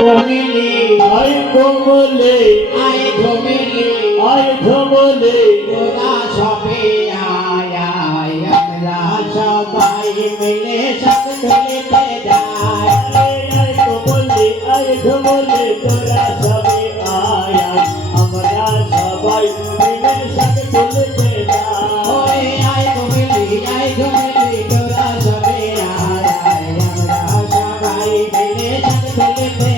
কোমিলি আয় কোমলে আয় কোমিলি আয় কোমলে তোরা সবে আয় আয় আমরা সবাই মিলে সব তুলিতে যাই আয় কোমলে আয় কোমলে তোরা সবে আয় আয় আমরা সবাই মিলে সব তুলিতে যাই আয় কোমলে আয় কোমলে তোরা সবে আয় আয় আমরা সবাই মিলে সব তুলিতে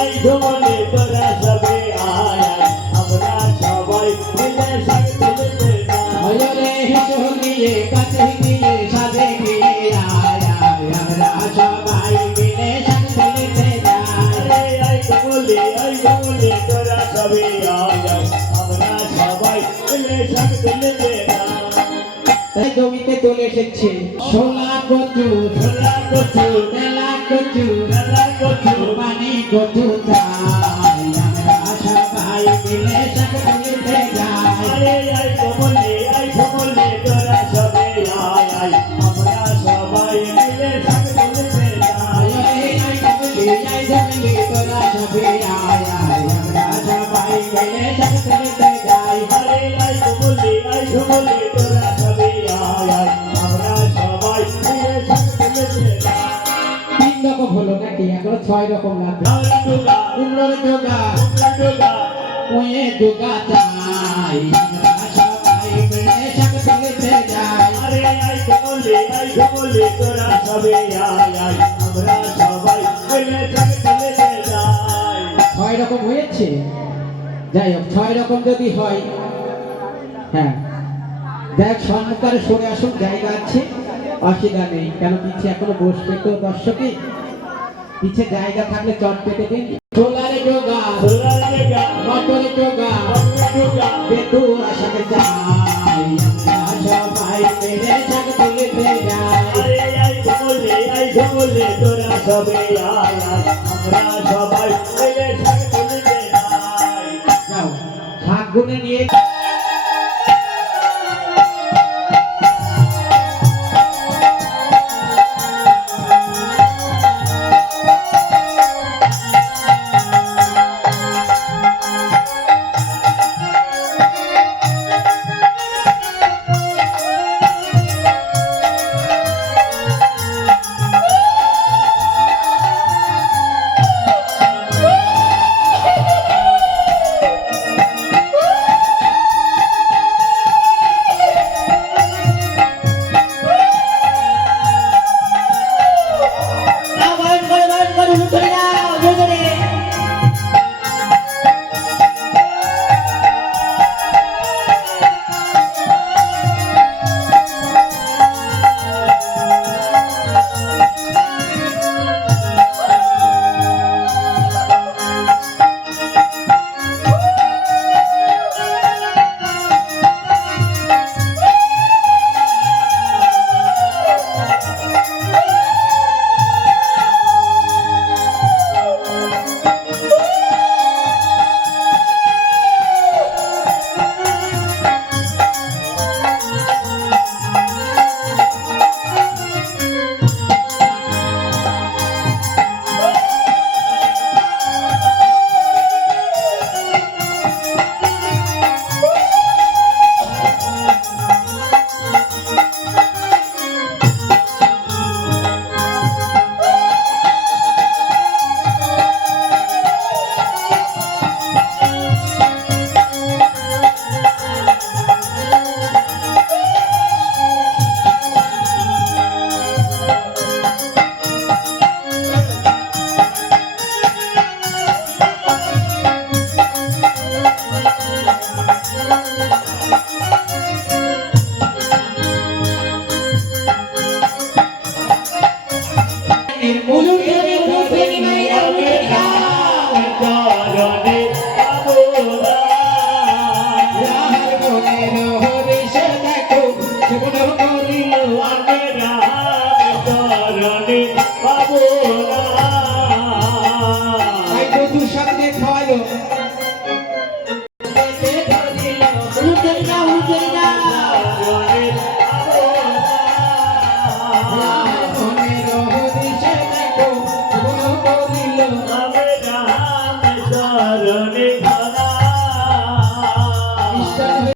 আই ধমলে তোরা সবে আয় আমরা সবাই মিলে সব তুলিতে যাই রে চলিয়ে কাছে গিয়ে সাজে গিয়ে আয় আয় আমরা সবাই মিলে সব তুলিতে যাই আই ধমলে তোরা সবে আয় আমরা সবাই মিলে সব তুলিতে যাই জমিতে চলে এসেছে ছোলা কচু মেলা কচু পানি কচু চাই আমরা সবাই মিলে সব তুলিতে যাই আই কোমলে তোরা সবে আয় আয় আমরা সবাই মিলে সব তুলিতে যাই আই কোমলে তোরা সবে আয় আয় আমরা সবাই মিলে সব তুলিতে যাই আই কোমলে তোরা সবে আয় আয় আমরা সবাই মিলে সব তুলিতে যাই তিন রকম হলো নাকি এখন ছয় রকম লাগবে উমরার যোগা ওয়ে যোগা চাই আমরা সবাই মিলে সব তুলিতে যাই আই কোমলে তোরা সবে আয় আয় আমরা সবাই মিলে সব তুলিতে যাই ছয় রকম হয়েছে যাই হোক ছয় রকম যদি হয় হ্যাঁ দেখ সম্মুখে সরে আসুন জায়গা আছে অসুবিধা নেই কেন পিছে এখনো বসবে তো দর্শকে পিছে জায়গা থাকলে চট পেতে দিন ছোলারে যোগা মটরে যোগা বেতু আশাকে যাই আমরা সবাই মিলে সব তুলিতে যাই আই কোমলে তোরা সবে আয় আয় আমরা সবাই মিলে সব তুলিতে যাই যাও শাক গুনে নিয়ে Ulul